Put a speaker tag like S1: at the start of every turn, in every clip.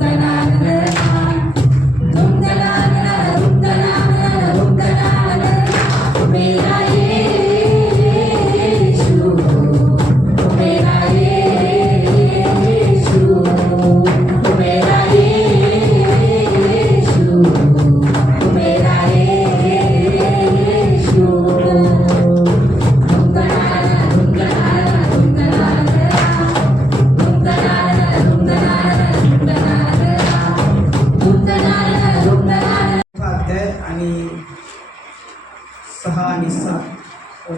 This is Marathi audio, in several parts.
S1: 在哪里？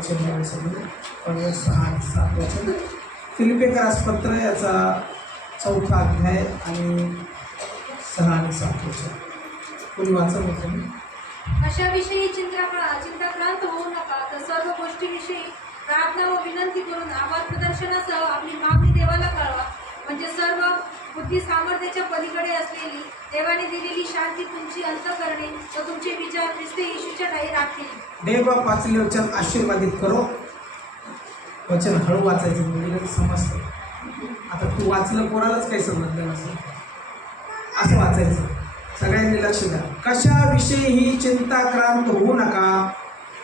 S2: वचन देण्यासाठी सहा आणि सात वचन फिलिपेकरासपत्र याचा चौथा अध्याय आणि सहा आणि सात वचन पूर्वी वाचन होतं
S3: अशाविषयी चिंता चिंताक्रांत होऊ नका तर सर्व गोष्टीविषयी प्रार्थना व विनंती करून आभार प्रदर्शनासह आपली मागणी देवाला कळवा म्हणजे सर्व बुद्धी सामर्थ्याच्या पलीकडे असलेली देवाने दिलेली शांती तुमची अंत करणे व तुमचे विचार ख्रिस्ते येशूच्या ठाई राखतील
S2: देव वाचले वचन आशीर्वादित करो वचन हळू वाचायचं म्हणजे समजतं आता तू वाचलं कोणालाच काही समजलं नसेल असं वाचायचं सगळ्यांनी लक्ष द्या चिंता चिंताक्रांत होऊ नका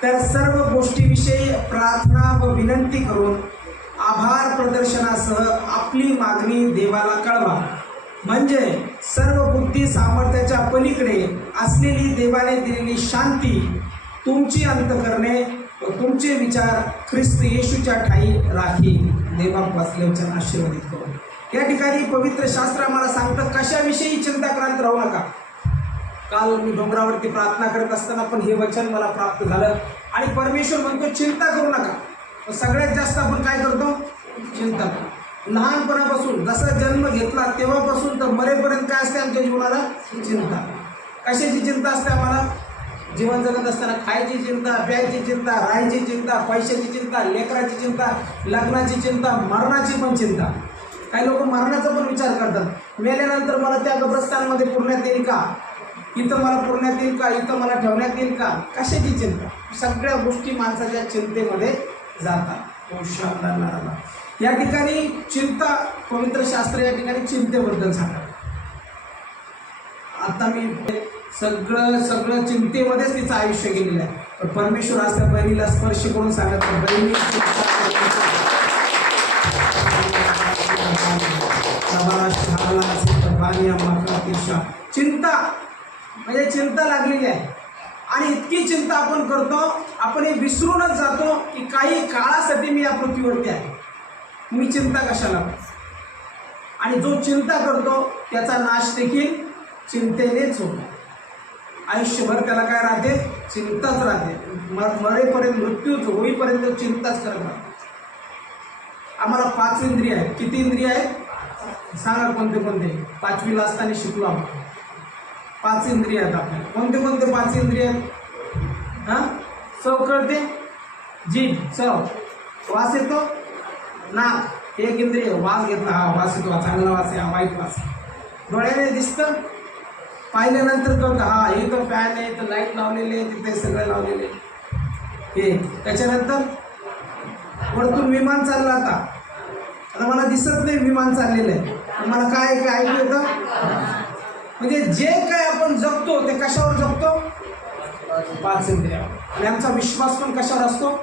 S2: तर सर्व गोष्टीविषयी प्रार्थना व विनंती करून आभार प्रदर्शनासह आपली मागणी देवाला कळवा म्हणजे सर्व बुद्धी सामर्थ्याच्या पलीकडे असलेली देवाने दिलेली शांती तुमची करणे व तुमचे विचार ख्रिस्त येशूच्या ठाई राखी देवा वाचल्याच्या आशीर्वादित करू या ठिकाणी पवित्र शास्त्र आम्हाला सांगतं कशाविषयी चिंताक्रांत राहू नका काल मी डोंगरावरती प्रार्थना करत असताना पण हे वचन मला प्राप्त झालं आणि परमेश्वर म्हणतो चिंता करू नका सगळ्यात जास्त आपण काय करतो चिंता करतो लहानपणापासून जसा जन्म घेतला तेव्हापासून तर मरेपर्यंत काय असते आमच्या जीवनाला चिंता कशाची चिंता असते आम्हाला जीवन जगत असताना खायची चिंता प्यायची चिंता राहायची चिंता पैशाची चिंता लेकराची चिंता लग्नाची चिंता मरणाची पण चिंता काही लोक मरणाचा पण विचार करतात मेल्यानंतर मला त्या कब्रस्थानमध्ये पुरण्यात येईल का इथं मला पुरण्यात येईल का इथं मला ठेवण्यात येईल का कशाची चिंता सगळ्या गोष्टी माणसाच्या चिंतेमध्ये जातात या ठिकाणी चिंता पवित्र शास्त्र या ठिकाणी चिंतेबद्दल सांगा आता मी सगळं सगळं चिंतेमध्येच तिचं आयुष्य गेलेलं आहे पण परमेश्वर असं बहिणीला स्पर्श करून सांगत बहिणी चिंता म्हणजे चिंता लागलेली आहे आणि इतकी चिंता आपण करतो आपण हे विसरूनच जातो की काही काळासाठी मी या पृथ्वीवरती आहे मी चिंता कशाला आणि जो चिंता करतो त्याचा नाश देखील चिंतेनेच होतो आयुष्यभर त्याला काय राहते चिंताच राहते मरेपर्यंत मृत्यूच होईपर्यंत चिंताच करत राहतो आम्हाला पाच इंद्रिय आहेत किती इंद्रिय आहेत सांगा कोणते कोणते पाचवीला असताना शिकलो आपण पाच इंद्रिय आहेत आपल्या कोणते कोणते पाच इंद्रिय आहेत हां चव कळते जी चव वास येतो ना एक इंद्रिय वास घेतला हा वास येतो हा चांगला वास आहे हा वाईट वास डोळ्याने दिसतं पाहिल्यानंतर तो हा हे फॅन आहे तर लाईट लावलेले तिथे सगळं लावलेले हे त्याच्यानंतर वरतून विमान चाललं आता आता मला दिसत नाही विमान चाललेलं आहे मला काय काय ऐकू येतं म्हणजे जे काय आपण जगतो ते कशावर जगतो पाच इंद्रिया आणि आमचा विश्वास पण कशावर असतो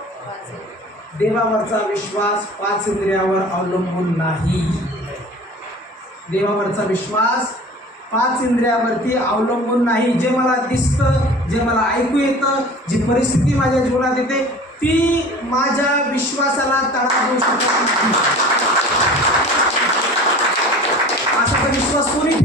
S2: देवावरचा विश्वास पाच इंद्रियावर अवलंबून नाही देवावरचा विश्वास पाच इंद्रियावरती अवलंबून नाही जे मला दिसतं जे मला ऐकू येतं जी परिस्थिती माझ्या जीवनात येते ती माझ्या विश्वासाला तडा देऊ शकत नाही असा विश्वास कोणी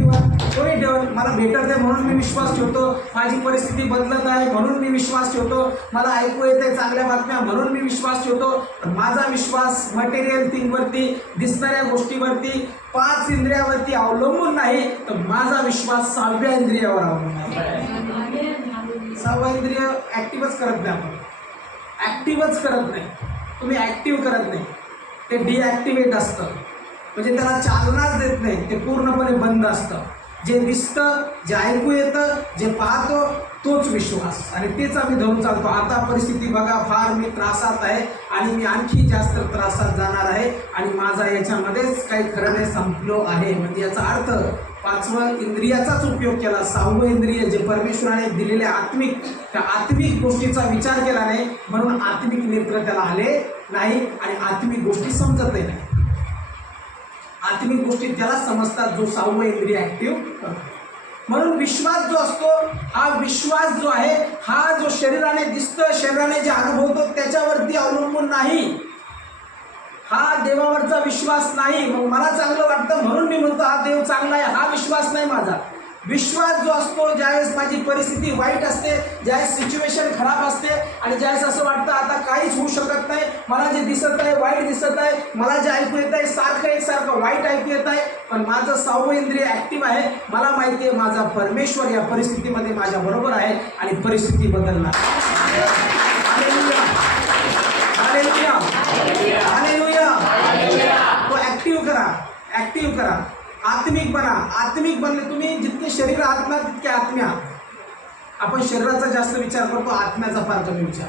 S2: मला भेटत आहे म्हणून मी विश्वास ठेवतो माझी परिस्थिती बदलत आहे म्हणून मी विश्वास ठेवतो मला ऐकू येत आहे चांगल्या बातम्या म्हणून मी विश्वास ठेवतो तर माझा विश्वास मटेरियल थिंगवरती दिसणाऱ्या गोष्टीवरती पाच इंद्रियावरती अवलंबून नाही तर माझा विश्वास सहाव्या इंद्रियावर अवलंबून आहे सहावा इंद्रिय ॲक्टिव्हच करत नाही आपण ऍक्टिव्हच करत नाही तुम्ही ऍक्टिव्ह करत नाही ते डिॲक्टिवेट असतं म्हणजे त्याला चालनाच देत नाही ते पूर्णपणे बंद असतं जे दिसतं जे ऐकू येतं जे पाहतो तोच विश्वास आणि तेच आम्ही धरून चालतो आता परिस्थिती बघा फार मी त्रासात आहे आणि मी आणखी जास्त त्रासात जाणार आहे आणि माझा याच्यामध्येच काही खरं नाही संपलो आहे म्हणजे याचा अर्थ पाचवं इंद्रियाचाच उपयोग केला सहावं इंद्रिय जे परमेश्वराने दिलेले आत्मिक त्या आत्मिक गोष्टीचा विचार केला नाही म्हणून आत्मिक नेत्र त्याला आले नाही आणि आत्मिक गोष्टी समजतही नाही आत्मिक गोष्टी त्याला समजतात जो सहावं इंद्रिय ऍक्टिव्ह करतो म्हणून विश्वास जो असतो हा विश्वास जो आहे हा जो शरीराने दिसतो शरीराने जे अनुभवतो त्याच्यावरती अवलंबून नाही हा देवावरचा विश्वास नाही मग मला चांगलं वाटतं म्हणून मी म्हणतो हा देव चांगला आहे हा विश्वास नाही माझा विश्वास जो असतो ज्यावेळेस माझी परिस्थिती वाईट असते ज्यावेळेस सिच्युएशन खराब असते आणि ज्यावेळेस असं वाटतं आता काहीच होऊ शकत नाही मला जे दिसत आहे वाईट दिसत आहे मला जे ऐकू येत आहे सारखं एक सारखं वाईट ऐकू येत आहे पण माझं सर्व इंद्रिय ॲक्टिव्ह आहे मला माहिती आहे माझा परमेश्वर या परिस्थितीमध्ये माझ्या बरोबर आहे आणि परिस्थिती बदलणार तो ॲक्टिव्ह करा ॲक्टिव्ह करा आत्मिक बना आत्मिक बनले तुम्ही जितके शरीर आत्मा तितके आत्म्या आपण शरीराचा जास्त विचार करतो आत्म्याचा फार कमी विचार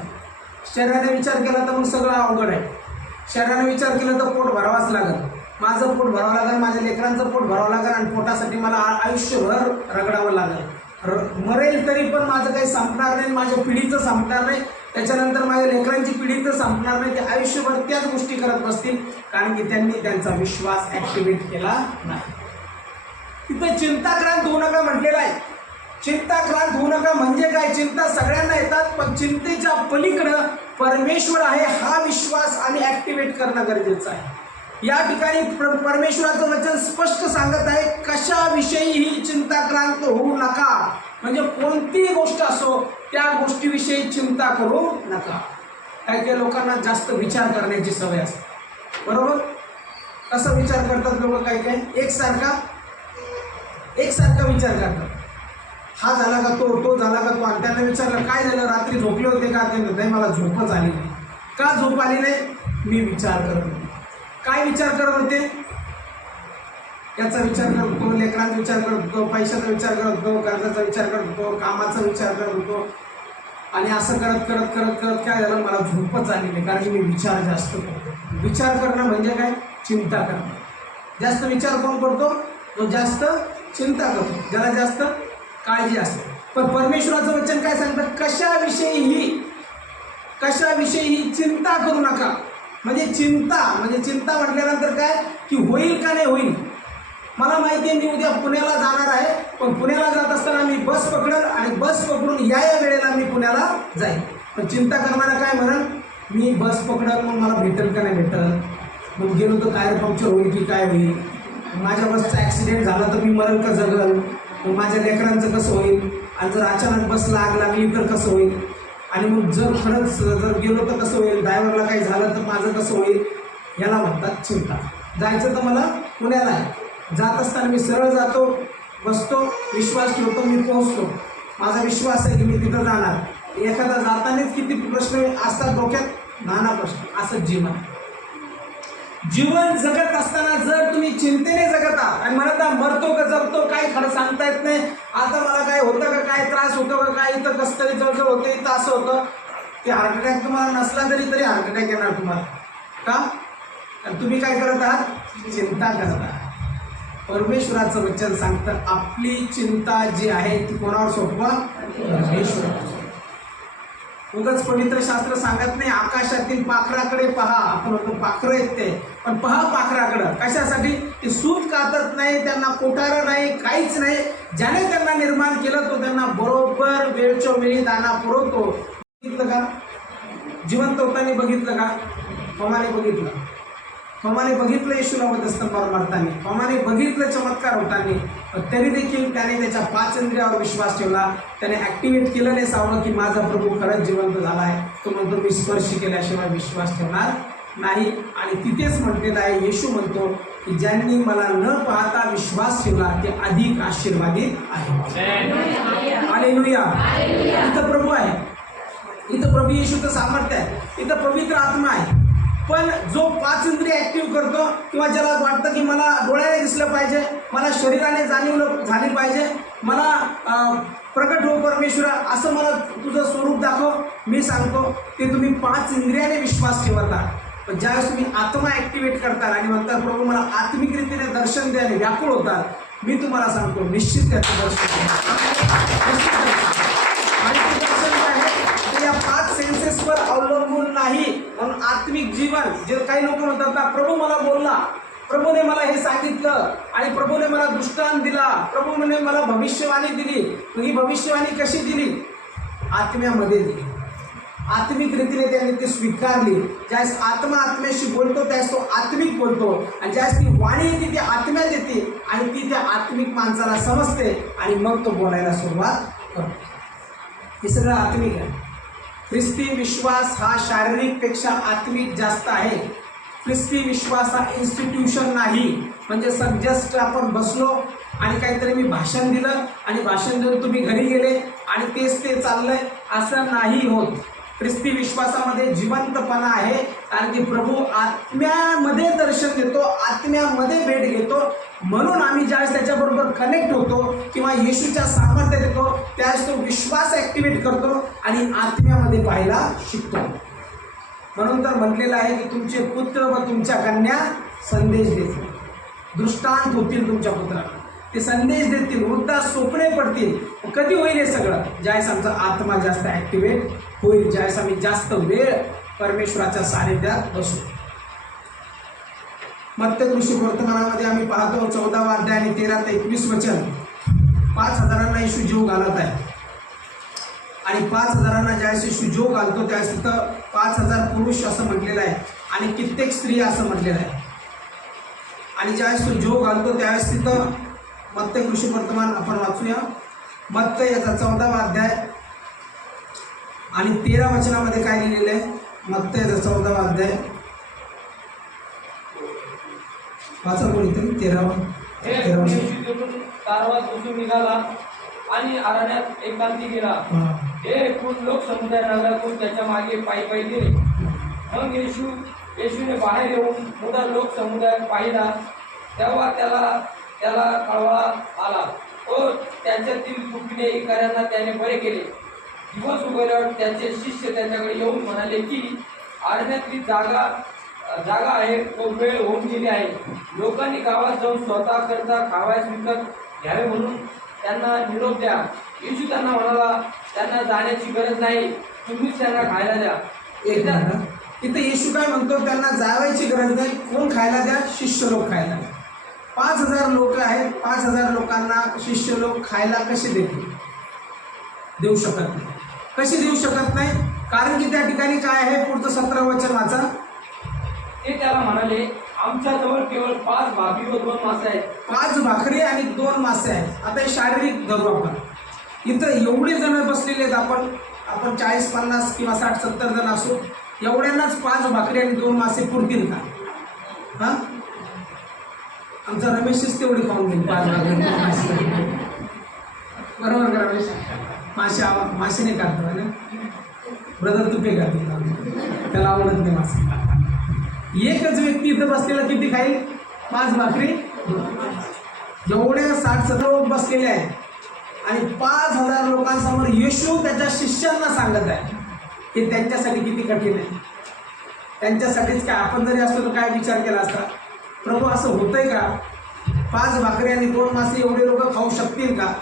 S2: शरीराने विचार केला तर मग सगळं अवघड आहे शरीराने विचार केला तर पोट भरावाच लागेल माझं पोट भरावं लागेल माझ्या लेकरांचं पोट भरावं लागेल आणि पोटासाठी मला आयुष्यभर रगडावं लागेल र मरेल तरी पण माझं काही संपणार नाही माझ्या पिढीचं संपणार नाही त्याच्यानंतर माझ्या लेकरांची पिढी तर संपणार नाही ते आयुष्यभर त्याच गोष्टी करत बसतील कारण की त्यांनी त्यांचा विश्वास ॲक्टिवेट केला नाही तिथे चिंताक्रांत होऊ नका म्हटलेलं आहे चिंताक्रांत होऊ नका म्हणजे काय चिंता सगळ्यांना येतात पण चिंतेच्या पलीकडं परमेश्वर आहे हा विश्वास आणि ॲक्टिवेट करणं गरजेचं आहे या ठिकाणी परमेश्वराचं वचन स्पष्ट सांगत आहे कशाविषयी ही चिंताक्रांत होऊ नका म्हणजे कोणतीही गोष्ट असो त्या गोष्टीविषयी चिंता करू नका काही काही लोकांना जास्त विचार करण्याची सवय असते बरोबर कसं विचार करतात लोक काही काही एकसारखा एकसारखा विचार करतात हा झाला का तो तो झाला का तो आणि त्यांना विचारलं काय झालं रात्री झोपले होते का ते नाही मला झोपच आली नाही का झोप आली नाही मी विचार करत होते काय विचार करत होते याचा विचार करत होतो लेकरांचा विचार करत होतो पैशाचा विचार करत होतो कर्जाचा विचार करत होतो कामाचा विचार करत होतो आणि असं करत करत करत करत काय झालं मला झोपच आली नाही कारण की मी विचार जास्त करतो विचार करणं म्हणजे काय चिंता करणं जास्त विचार कोण करतो तो जास्त चिंता करतो ज्याला जास्त काळजी असते पण परमेश्वराचं वचन काय सांगतं कशाविषयीही कशाविषयीही चिंता करू नका म्हणजे चिंता म्हणजे चिंता म्हटल्यानंतर काय की होईल का नाही होईल मला माहिती आहे मी उद्या पुण्याला जाणार आहे पण पुण्याला जात असताना मी बस पकडल आणि बस पकडून या या वेळेला मी पुण्याला जाईल पण चिंता करणारा काय म्हणल मी बस पकडल मग मला भेटेल का नाही भेटल मग गेलो तर टायर पंक्चर होईल की काय होईल माझ्या बसचा ॲक्सिडेंट झाला तर मी मरण का जगल मग माझ्या लेकरांचं कसं होईल आणि जर अचानक बस लाग लागली तर कसं होईल आणि मग जर खरंच जर गेलो तर कसं होईल ड्रायव्हरला काही झालं तर माझं कसं होईल याला म्हणतात चिंता जायचं तर मला पुण्याला आहे जात असताना मी सरळ जातो बसतो विश्वास ठेवतो मी पोहोचतो माझा विश्वास आहे की मी तिथं जाणार एखादा जातानेच किती प्रश्न असतात डोक्यात नाना प्रश्न असंच जीवन जीवन जगत असताना जर तुम्ही चिंतेने जगता आणि म्हणता मरतो का जगतो काय खरं सांगता येत नाही आता मला काय होतं का काय त्रास होतो का काय इथं कस तरी जळजळ होतं इथं असं होतं ते हार्ट अटॅक तुम्हाला नसला तरी तरी हार्ट अटॅक येणार तुम्हाला का आणि तुम्ही काय करत आहात चिंता करत आहात परमेश्वराचं वचन सांगतं आपली चिंता जी आहे ती कोणावर सोपवा परमेश्वर उगच पवित्र शास्त्र सांगत नाही आकाशातील पाखराकडे पहा आपण होतो पाखरं येत ते पण पहा पाखराकडं कशासाठी ते सूत कातत नाही त्यांना कोठारं नाही काहीच नाही ज्याने त्यांना निर्माण केलं तो त्यांना बरोबर वेळच्या वेळी दाना पुरवतो बघितलं का जिवंत होताने बघितलं का कोणाने बघितलं थोमाने बघितलं येशूला वधस्तंभावर मरताना कमाने बघितलं चमत्कार होताना तरी देखील त्याने त्याच्या पाच इंद्रियावर विश्वास ठेवला त्याने ॲक्टिवेट केलं नाही सावलं की माझा प्रभू खरंच जिवंत झाला आहे तो म्हणतो मी स्पर्श केल्याशिवाय विश्वास ठेवणार नाही आणि तिथेच म्हटलेलं आहे येशू म्हणतो की ज्यांनी मला न पाहता विश्वास ठेवला ते अधिक आशीर्वादी आहे आले लुया इथं प्रभू आहे इथं प्रभू येशूचं सामर्थ्य आहे इथं पवित्र आत्मा आहे पण जो पाच इंद्रिय ऍक्टिव्ह करतो किंवा ज्याला वाटतं की मला डोळ्याने दिसलं पाहिजे मला शरीराने जाणीव झाली पाहिजे मला प्रकट हो परमेश्वरा असं मला तुझं स्वरूप दाखव मी सांगतो की तुम्ही पाच इंद्रियाने विश्वास ठेवता पण ज्यावेळेस तुम्ही आत्मा ॲक्टिवेट करता आणि म्हणतात प्रभू मला आत्मिकरित्याने दर्शन द्यायला व्याकुळ होतात मी तुम्हाला सांगतो निश्चित त्याचं दर्शन अवलंबून नाही म्हणून आत्मिक जीवन जे काही लोक म्हणतात ना प्रभू मला बोलला प्रभूने मला हे सांगितलं आणि प्रभूने मला दृष्टांत दिला प्रभूने मला भविष्यवाणी दिली ही भविष्यवाणी कशी दिली आत्म्यामध्ये दिली आत्मिक रीतीने त्यांनी ती स्वीकारली ज्यावेळेस आत्मा आत्म्याशी बोलतो त्यास तो आत्मिक बोलतो आणि ज्यास ती वाणी येते ती आत्म्यात येते आणि ती त्या आत्मिक माणसाला समजते आणि मग तो बोलायला सुरुवात करतो हे सगळं आत्मिक आहे ख्रिस्ती विश्वास हा शारीरिकपेक्षा आत्मिक जास्त आहे ख्रिस्ती विश्वास हा इन्स्टिट्यूशन नाही म्हणजे सजेस्ट आपण बसलो आणि काहीतरी मी भाषण दिलं आणि भाषण देऊन तुम्ही घरी गेले आणि तेच ते चाललंय असं नाही होत ख्रिस्ती विश्वासामध्ये जिवंतपणा आहे कारण की प्रभू आत्म्यामध्ये दर्शन देतो आत्म्यामध्ये भेट घेतो म्हणून आम्ही ज्यावेळेस त्याच्याबरोबर कनेक्ट होतो किंवा येशूच्या सामर्थ्य देतो त्यावेळेस तो विश्वास ॲक्टिवेट करतो आणि आत्म्यामध्ये पाहायला शिकतो म्हणून तर म्हटलेलं आहे की तुमचे पुत्र व तुमच्या कन्या संदेश देतील दृष्टांत होतील तुमच्या पुत्राला ते संदेश देतील वृद्धा सोपणे पडतील कधी होईल हे सगळं ज्यावेळेस आमचा आत्मा जास्त ॲक्टिवेट होईल ज्यावेळेस आम्ही जास्त वेळ परमेश्वराच्या सानिध्यात बसू मत्यदृष्टी वर्तमानामध्ये आम्ही पाहतो चौदा वाद्य आणि तेरा ते एकवीस वचन पाच हजारांना येशू जीव घालत आहे आणि पाच हजारांना ज्यावेळेस येशू जीव घालतो त्यावेळेस तिथं पाच हजार पुरुष असं म्हटलेलं आहे आणि कित्येक स्त्री असं म्हटलेलं आहे आणि ज्यावेळेस तो जीव घालतो त्यावेळेस तिथं मत्य कृषी वर्तमान आपण वाचूया मत्त याचा चौदावा अध्याय आणि तेरा वचनामध्ये काय लिहिलेलं आहे मग ते चौदा अध्याय वाचा कोणीतरी तेरावा
S4: तेरावा कारवा सुटून निघाला आणि आरण्यात एकांती गेला हे एकूण लोक समुदाय नगरातून त्याच्या मागे पायी पायी गेले मग येशू येशूने बाहेर येऊन मोठा लोक समुदाय पाहिला तेव्हा त्याला त्याला कळवा आला व त्याच्यातील चुकीने इकाऱ्यांना त्याने बरे केले दिवस उभारल्यावर त्यांचे शिष्य त्यांच्याकडे येऊन म्हणाले की आरण्यातली जागा जागा आहे तो वेळ होऊन गेली आहे लोकांनी गावात जाऊन स्वतः करता खावायस विकत घ्यावे म्हणून त्यांना निरोप द्या येशू त्यांना म्हणाला त्यांना जाण्याची गरज नाही तुम्हीच त्यांना खायला द्या
S2: एकदा इथे येशू काय म्हणतो त्यांना जावायची गरज नाही कोण खायला द्या शिष्य लोक खायला द्या पाच हजार लोक आहेत पाच हजार लोकांना शिष्य लोक खायला कसे देतील देऊ शकत नाही कशी देऊ शकत नाही कारण की त्या ठिकाणी काय आहे पुढचं सतरा वचन
S4: ते त्याला म्हणाले आमच्या जवळ केवळ पाच भाकरी व दोन मासे आहेत
S2: पाच भाकरी आणि दोन मासे आहेत आता हे शारीरिक धरू आपण इथं एवढे जण बसलेले आहेत आपण आपण चाळीस पन्नास किंवा साठ सत्तर जण असू एवढ्यांनाच पाच भाकरी आणि दोन मासे पुरतील का हा आमचा रमेशच तेवढी खाऊन घेईल पाच भाकरी बरोबर का रमेश मासे आवा मासे नाही काढतो आहे ना ब्रदर तुपे काढतो त्याला आवडत नाही मासे एकच व्यक्ती इथं बसलेला किती खाईल पाच भाकरी एवढ्या साठ सतरा लोक बसलेले आहेत आणि पाच हजार लोकांसमोर येशू त्याच्या शिष्यांना सांगत आहे की त्यांच्यासाठी किती कठीण आहे त्यांच्यासाठीच काय आपण जरी असतो तर काय विचार केला असता प्रभू असं होतंय का पाच भाकरी आणि दोन मासे एवढे लोक खाऊ शकतील का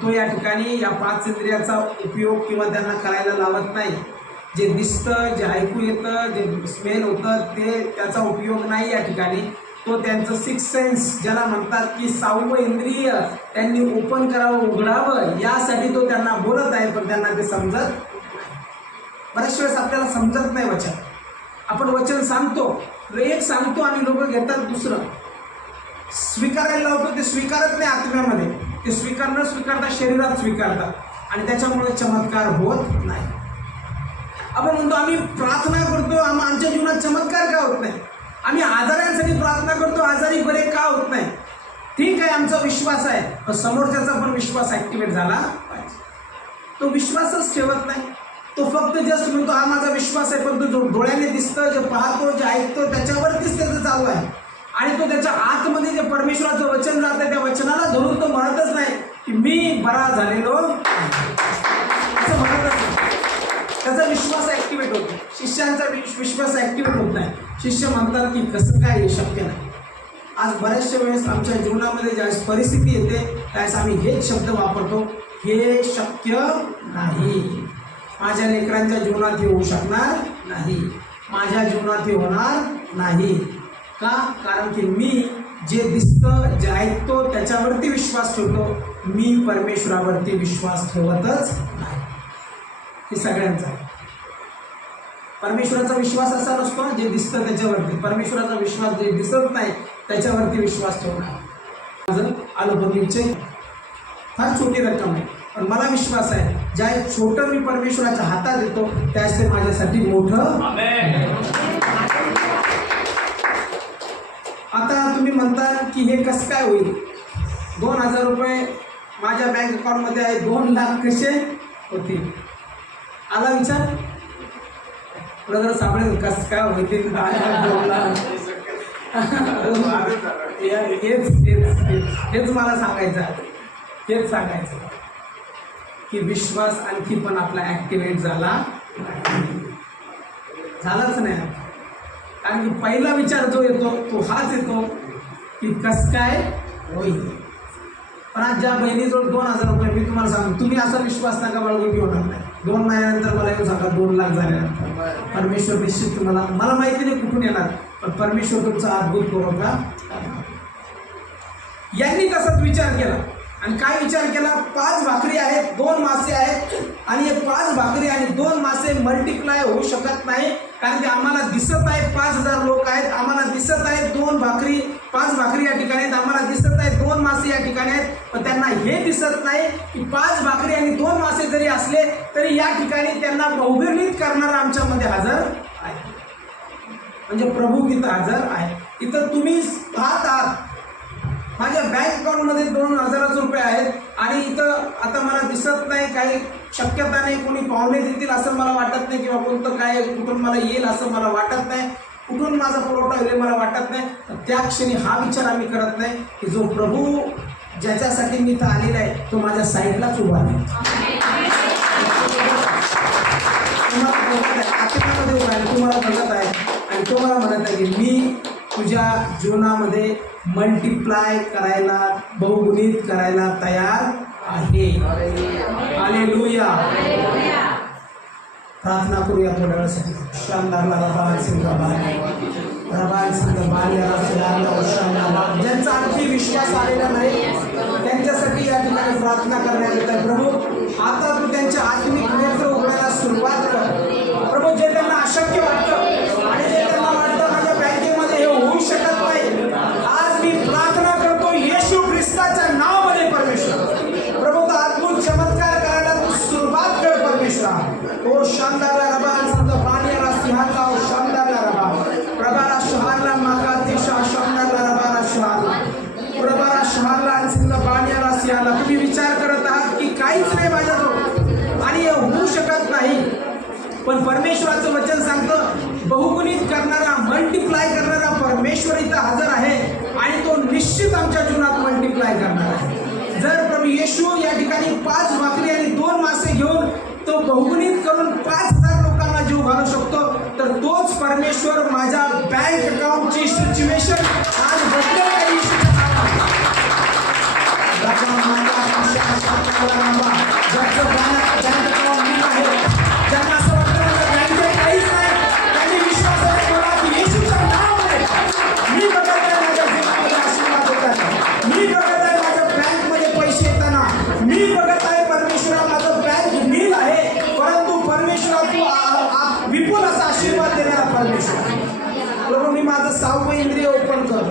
S2: तो या ठिकाणी या पाच इंद्रियाचा उपयोग किंवा त्यांना करायला लावत नाही जे दिसतं जे ऐकू येतं जे स्मेल होतं ते त्याचा उपयोग नाही या ठिकाणी तो त्यांचं सिक्स सेन्स ज्याला म्हणतात की साव इंद्रिय त्यांनी ओपन करावं उघडावं यासाठी तो त्यांना बोलत आहे पण त्यांना ते समजत बऱ्याच वेळेस आपल्याला समजत नाही वचन आपण वचन सांगतो एक सांगतो आणि लोक घेतात दुसरं स्वीकारायला लावतो ते स्वीकारत नाही आत्म्यामध्ये ते स्वीकार न स्वीकारता शरीरात स्वीकारतात आणि त्याच्यामुळे चमत्कार होत नाही आपण म्हणतो आम्ही प्रार्थना करतो आमच्या जीवनात चमत्कार का होत नाही आम्ही आजारांसाठी प्रार्थना करतो आजारी बरे का होत नाही ठीक आहे आमचा विश्वास आहे पण समोरच्याचा पण विश्वास ॲक्टिवेट झाला पाहिजे तो विश्वासच ठेवत नाही तो फक्त जस्ट म्हणतो हा माझा विश्वास आहे पण तो जो डोळ्याने दिसतं जे पाहतो जे ऐकतो त्याच्यावरतीच त्याचं चालू आहे आणि तो त्याच्या आतमध्ये जे परमेश्वराचं वचन जाते त्या वचनाला धरून तो म्हणतच नाही की मी बरा झालेलो असं म्हणतच नाही त्याचा विश्वास ॲक्टिवेट होतो शिष्यांचा विश्वास ऍक्टिव्हेट होत नाही शिष्य म्हणतात की कसं काय हे शक्य नाही आज बऱ्याचशा वेळेस आमच्या जीवनामध्ये ज्या परिस्थिती येते त्यावेळेस आम्ही हेच शब्द वापरतो हे शक्य नाही माझ्या लेकरांच्या जीवनात हे होऊ शकणार नाही माझ्या जीवनात हे होणार नाही का कारण की मी जे दिसतं जे ऐकतो त्याच्यावरती विश्वास ठेवतो मी परमेश्वरावरती विश्वास ठेवतच नाही हे सगळ्यांचा परमेश्वराचा विश्वास असा नसतो जे दिसतं त्याच्यावरती परमेश्वराचा विश्वास जे दिसत नाही त्याच्यावरती विश्वास ठेवणार माझं बघितचे फार छोटी रक्कम आहे पण मला विश्वास आहे ज्या छोटं मी परमेश्वराच्या हातात देतो त्याचे माझ्यासाठी मोठं आता तुम्ही म्हणता की हे कसं काय होईल दोन हजार रुपये माझ्या बँक अकाउंटमध्ये आहे दोन लाख कसे होतील आला विचार ब्रदर सापडेल कसं काय होते दोन हेच हेच मला सांगायचं हेच सांगायचं की विश्वास आणखी पण आपला ॲक्टिवेट झाला झालाच नाही कारण पहिला विचार जो येतो तो हाच येतो की कस काय होईल पण आज ज्या बहिणीजवळ दोन हजार रुपये मी तुम्हाला सांगतो तुम्ही असा विश्वास नका बाळगून घेऊ नाही दोन महिन्यानंतर मला येऊ सांगा दोन लाख झाल्या परमेश्वर निश्चित तुम्हाला मला माहिती नाही कुठून येणार पण परमेश्वर तुमचा अद्भुत पुरवठा यांनी कसाच विचार केला आणि काय विचार केला पाच भाकरी आहेत दोन मासे आहेत आणि हे पाच भाकरी आणि दोन मासे मल्टिप्लाय होऊ शकत नाही कारण की आम्हाला दिसत आहेत पाच हजार लोक आहेत आम्हाला दिसत आहेत दोन भाकरी पाच भाकरी या ठिकाणी आहेत आम्हाला दिसत आहेत दोन मासे या ठिकाणी आहेत पण त्यांना हे दिसत नाही की पाच भाकरी आणि दोन मासे जरी असले तरी या ठिकाणी त्यांना बहुगणित करणारा आमच्यामध्ये हजर आहे म्हणजे प्रभू तिथं हजर आहे इथं तुम्ही पाहत आहात माझ्या बँक अकाउंटमध्ये दोन हजाराचे रुपये आहेत आणि इथं आता मला दिसत नाही काही शक्यता नाही कोणी पाहुणे देतील असं मला वाटत नाही किंवा कोणतं काय कुठून मला येईल असं मला वाटत नाही कुठून माझा पुरवठा येईल मला वाटत नाही त्या क्षणी हा विचार आम्ही करत नाही की जो प्रभू ज्याच्यासाठी मी इथं आलेला आहे तो माझ्या साईडलाच उभा आहे तुम्हाला बघत म्हणत आहे आणि तो मला म्हणत आहे की मी तुझ्या जीवनामध्ये मल्टिप्लाय करायला बहुगुणित करायला तयार आहे आलेलुया प्रार्थना करूया थोड्या वेळासाठी शानदारला रबान सिंग बाल सिंग ज्यांचा आणखी विश्वास आलेला नाही त्यांच्यासाठी या ठिकाणी प्रार्थना करण्यात येतात प्रभू आता तू त्यांच्या आत्मिक नेत्र उघडायला सुरुवात येशू या ठिकाणी पाच भाकरी आणि दोन मासे घेऊन तो बहुगुणित करून पाच हजार लोकांना जीव घालू शकतो तर तोच परमेश्वर माझ्या बँक अकाउंटची सिच्युएशन आज बदल काही माझं सहावं इंद्रिय ओपन कर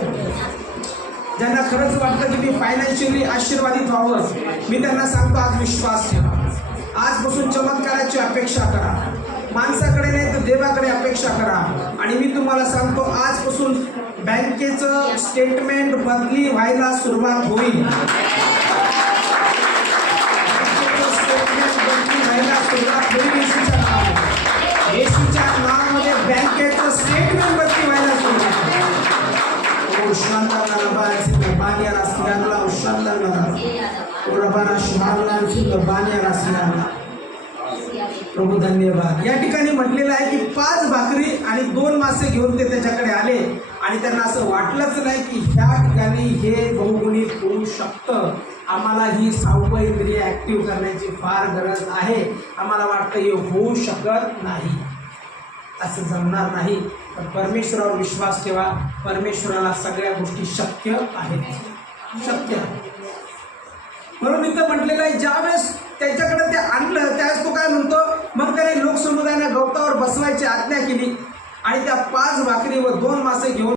S2: ज्यांना खरंच वाटतं की मी फायनान्शियली आशीर्वादित व्हावंच मी त्यांना सांगतो आज विश्वास ठेवा आजपासून चमत्काराची अपेक्षा करा माणसाकडे नाही तर देवाकडे अपेक्षा करा आणि मी तुम्हाला सांगतो आजपासून बँकेचं स्टेटमेंट बदली व्हायला सुरुवात होईल प्रभू धन्यवाद या ठिकाणी म्हटलेलं आहे की पाच भाकरी आणि दोन मासे घेऊन ते त्याच्याकडे आले आणि त्यांना असं वाटलंच नाही की ह्या ठिकाणी हे बहुगुणी होऊ शकतं आम्हाला ही सावप इंद्रिय ॲक्टिव्ह करण्याची फार गरज आहे आम्हाला वाटतं हे होऊ शकत नाही असं जमणार नाही परमेश्वरावर विश्वास ठेवा परमेश्वराला सगळ्या गोष्टी शक्य आहेत शक्य म्हणून इथं म्हटलेलं आहे वेळेस त्याच्याकडे ते आणलं त्यावेळेस तो काय म्हणतो मग त्याने लोकसमुदायाने गवतावर बसवायची आज्ञा केली आणि त्या पाच भाकरी व दोन मासे घेऊन